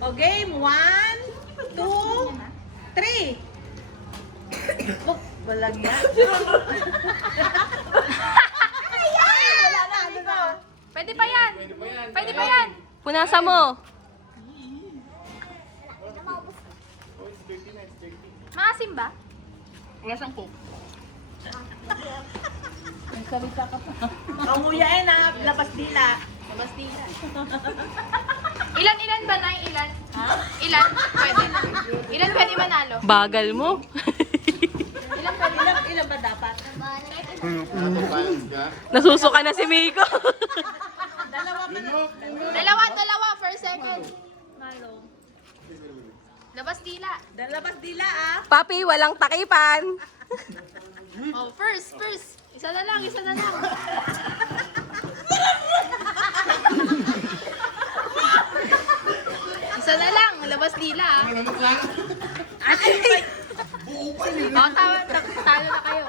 O game, 1, 2, 3. Oh, balag yan. Wala na, ano na? Pwede pa yan. Pwede pa yan. Punasa mo. Maasim ba? Wala siyang coke. Kamuyain na, labas dila. Labas dila. Ilan ba, Nay? Ilan? Ilan? Pwede. Ilan pwede manalo? Bagal mo. Ilan ba dapat? Nasusuka na si Miko. Dalawa pa na. Dalawa. First, second. Malo. Labas dila. Labas dila ah. Papi, walang takipan. Oh, first. Isa na lang. Isa na lang, labas dila ah. Oh, talo na kayo.